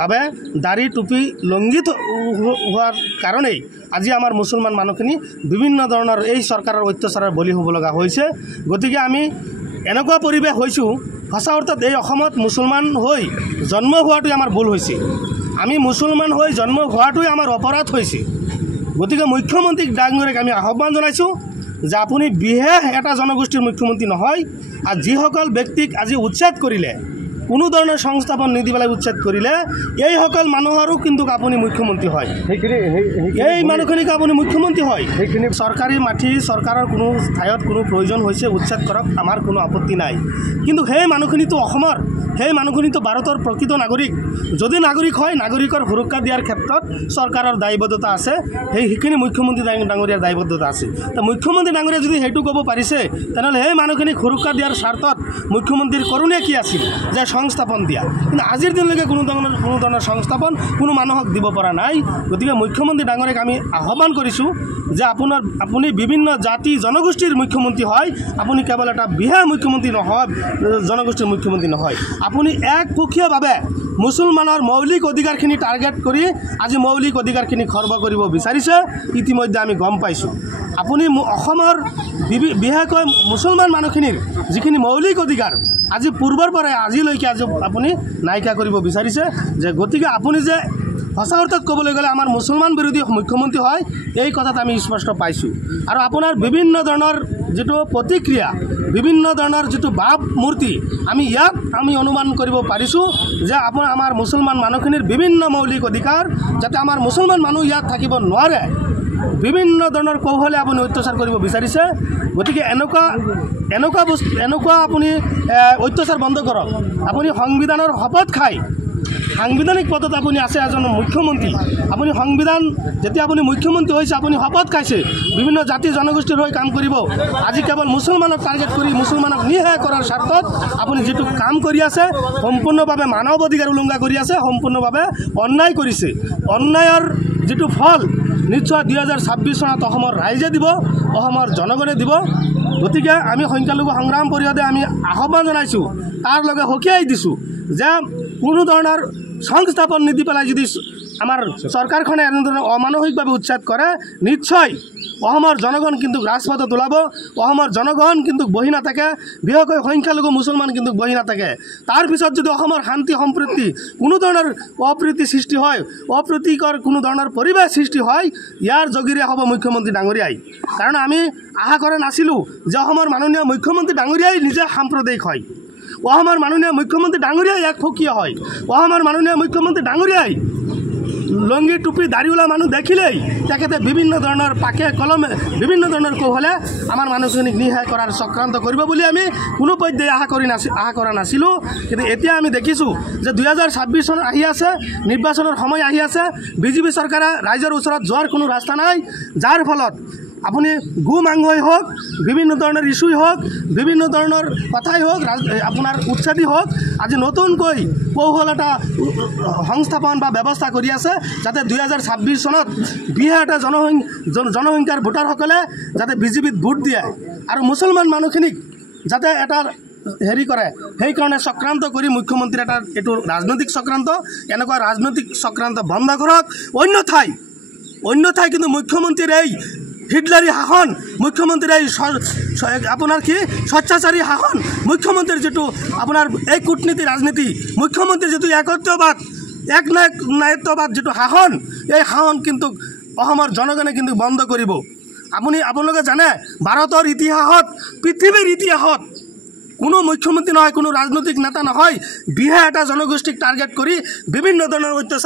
বাবে দাড়ি টুপি লঙ্ঘিত হোৱাৰ কাৰণেই আজি আমাৰ মুছলমান মানুহখিনি বিভিন্ন ধৰণৰ এই চৰকাৰৰ অত্যাচাৰৰ বলি হ'ব লগা হৈছে। গতিকে আমি এনেকুৱা পৰিৱেশ হৈছোঁ, সঁচা অৰ্থত এই অসমত মুছলমান হৈ জন্ম হোৱাটোৱে আমাৰ ভুল হৈছে। আমি মুছলমান হৈ জন্ম হোৱাটোৱে আমাৰ অপৰাধ হৈছে। গতিকে মুখ্যমন্ত্ৰী ডাঙৰীয়াক আমি আহ্বান জনাইছোঁ যে আপুনি বিশেষ এটা জনগোষ্ঠীৰ মুখ্যমন্ত্ৰী নহয়, আৰু যিসকল ব্যক্তিক আজি উচ্ছেদ কৰিলে, কোনো ধৰণৰ সংস্থাপন নিদি পেলাই উচ্ছেদ কৰিলে, এইসকল মানুহৰো কিন্তু আপুনি মুখ্যমন্ত্ৰী হয়। এই মানুহখিনিক আপুনি মুখ্যমন্ত্ৰী হয়। সেইখিনি চৰকাৰী মাটি চৰকাৰৰ কোনো ঠাইত কোনো প্ৰয়োজন হৈছে উচ্ছেদ কৰক, আমাৰ কোনো আপত্তি নাই। কিন্তু সেই মানুহখিনিতো অসমৰ, সেই মানুহখিনিতো ভাৰতৰ প্ৰকৃত নাগৰিক। যদি নাগৰিক হয়, নাগৰিকৰ সুৰক্ষা দিয়াৰ ক্ষেত্ৰত চৰকাৰৰ দায়বদ্ধতা আছে, সেইখিনি মুখ্যমন্ত্ৰী ডাঙৰীয়াৰ দায়বদ্ধতা আছে। তো মুখ্যমন্ত্ৰী ডাঙৰীয়া যদি সেইটো ক'ব পাৰিছে, তেনেহ'লে সেই মানুহখিনিক সুৰক্ষা দিয়াৰ স্বাৰ্থত মুখ্যমন্ত্ৰীৰ কৰোণীয়া কি আছিল যে সংস্থাপন দিয়া। কিন্তু আজিৰ দিনলৈকে কোনো ধৰণৰ সংস্থাপন কোনো মানুহক দিব পৰা নাই। গতিকে মুখ্যমন্ত্ৰী ডাঙৰীয়াক আমি আহ্বান কৰিছোঁ যে আপুনি বিভিন্ন জাতি জনগোষ্ঠীৰ মুখ্যমন্ত্ৰী হয়, আপুনি কেৱল এটা বিশেষ মুখ্যমন্ত্ৰী নহয়, জনগোষ্ঠীৰ মুখ্যমন্ত্ৰী নহয়। আপুনি একপক্ষীয়ভাৱে মুছলমানৰ মৌলিক অধিকাৰখিনি টাৰ্গেট কৰি আজি মৌলিক অধিকাৰখিনি খৰ্ব কৰিব বিচাৰিছে, ইতিমধ্যে আমি গম পাইছোঁ। আপুনি অসমৰ বিশেষকৈ মুছলমান মানুহখিনিৰ যিখিনি মৌলিক অধিকাৰ আজি পূৰ্বৰ পৰাই আজিলৈকে আপুনি নাইকিয়া কৰিব বিচাৰিছে। যে গতিকে আপুনি যে সঁচা অৰ্থত ক'বলৈ গ'লে আমাৰ মুছলমান বিৰোধী মুখ্যমন্ত্ৰী হয়, এই কথাত আমি স্পষ্ট পাইছোঁ। আৰু আপোনাৰ বিভিন্ন ধৰণৰ যিটো প্ৰতিক্ৰিয়া, বিভিন্ন ধৰণৰ যিটো ভাৱ মূৰ্তি, আমি অনুমান কৰিব পাৰিছোঁ যে আমাৰ মুছলমান মানুহখিনিৰ বিভিন্ন মৌলিক অধিকাৰ যাতে আমাৰ মুছলমান মানুহ ইয়াত থাকিব নোৱাৰে, বিভিন্ন ধৰণৰ কৌশলে আপুনি অত্যাচাৰ কৰিব বিচাৰিছে। গতিকে এনেকুৱা আপুনি অত্যাচাৰ বন্ধ কৰক। আপুনি সংবিধানৰ শপত খাই সাংবিধানিক পদত আপুনি আছে এজন মুখ্যমন্ত্ৰী। আপুনি সংবিধান যেতিয়া আপুনি মুখ্যমন্ত্ৰী হৈছে, আপুনি শপত খাইছে বিভিন্ন জাতি জনগোষ্ঠীৰ হৈ কাম কৰিব। আজি কেৱল মুছলমানক টাৰ্গেট কৰি মুছলমানক নিঃশেষ কৰাৰ স্বাৰ্থত আপুনি যিটো কাম কৰি আছে, সম্পূৰ্ণভাৱে মানৱ অধিকাৰ উলংঘা কৰি আছে, সম্পূৰ্ণভাৱে অন্যায় কৰিছে। অন্যায়ৰ যিটো ফল নিশ্চয় 2026 চনত অসমৰ ৰাইজে দিব, অসমৰ জনগণে দিব। গতিকে আমি সংখ্যালঘু সংগ্ৰাম পৰিষদে আমি আহ্বান জনাইছোঁ, তাৰ লগে সকীয়াই দিছোঁ যে কোনো ধৰণৰ সংস্থাপন নিদি পেলাই যদি আমাৰ চৰকাৰখনে এনেধৰণৰ অমানসিকভাৱে উচ্ছেদ কৰে, নিশ্চয় অসমৰ জনগণ কিন্তু ৰাজপথত ওলাব। অসমৰ জনগণ কিন্তু বহি নাথাকে, বিশেষকৈ সংখ্যালঘু মুছলমান কিন্তু বহি নাথাকে। তাৰপিছত যদি অসমৰ শান্তি সম্প্ৰীতি কোনো ধৰণৰ অপ্ৰীতি সৃষ্টি হয়, অপ্ৰীতিকৰ কোনো ধৰণৰ পৰিৱেশ সৃষ্টি হয়, ইয়াৰ যোগেৰে হ'ব মুখ্যমন্ত্ৰী ডাঙৰীয়াই। কাৰণ আমি আশা কৰা নাছিলোঁ যে অসমৰ মাননীয় মুখ্যমন্ত্ৰী ডাঙৰীয়াই নিজে সাম্প্ৰদায়িক হয়, অসমৰ মাননীয় মুখ্যমন্ত্ৰী ডাঙৰীয়াই একপক্ষীয় হয়, অসমৰ মাননীয় মুখ্যমন্ত্ৰী ডাঙৰীয়াই লংগি টুপি দাড়িওলা মানুহ দেখিলেই তেখেতে বিভিন্ন ধৰণৰ পাকে কলমে বিভিন্ন ধৰণৰ কৌশলে আমাৰ মানুহখিনিক নিঃশেষ কৰাৰ চক্ৰান্ত কৰিব বুলি আমি কোনো পৰ্যায়ে আশা কৰা নাছিলোঁ। কিন্তু এতিয়া আমি দেখিছোঁ যে 2026 চন আহি আছে, নিৰ্বাচনৰ সময় আহি আছে, বিজেপি চৰকাৰে ৰাইজৰ ওচৰত যোৱাৰ কোনো ৰাস্তা নাই, যাৰ ফলত আপুনি গো মাংসই হওক, বিভিন্ন ধৰণৰ ইস্যুই হওক, বিভিন্ন ধৰণৰ কথাই হওক, আপোনাৰ উচ্ছেদি হওক, আজি নতুনকৈ কৌশল এটা সংস্থাপন বা ব্যৱস্থা কৰি আছে যাতে 2026 চনত বিশেষ এটা জনসংখ্যাৰ ভোটাৰসকলে যাতে বিজেপিত ভোট দিয়ে আৰু মুছলমান মানুহখিনিক যাতে এটা হেৰি কৰে, সেইকাৰণে চক্ৰান্ত কৰি মুখ্যমন্ত্ৰী এটা এইটো ৰাজনৈতিক চক্ৰান্ত, এনেকুৱা ৰাজনৈতিক চক্ৰান্ত বন্ধ কৰক। অন্যথাই কিন্তু মুখ্যমন্ত্ৰীৰ এই হিটলাৰী শাসন, মুখ্যমন্ত্ৰীৰ এই আপোনাৰ কি স্বচ্ছাচাৰী শাসন, মুখ্যমন্ত্ৰীৰ যিটো আপোনাৰ এই কূটনীতি ৰাজনীতি, মুখ্যমন্ত্ৰীৰ যিটো একনায়কত্ববাদ যিটো শাসন, এই শাসন কিন্তু অসমৰ জনগণে কিন্তু বন্ধ কৰিব। আপোনালোকে জানে ভাৰতৰ ইতিহাসত, পৃথিৱীৰ ইতিহাসত কোনো মুখ্যমন্ত্ৰী নহয়, কোনো ৰাজনৈতিক নেতা নহয়, বিশেষ এটা জনগোষ্ঠীক টাৰ্গেট কৰি বিভিন্ন ধৰণৰ অত্যাচাৰ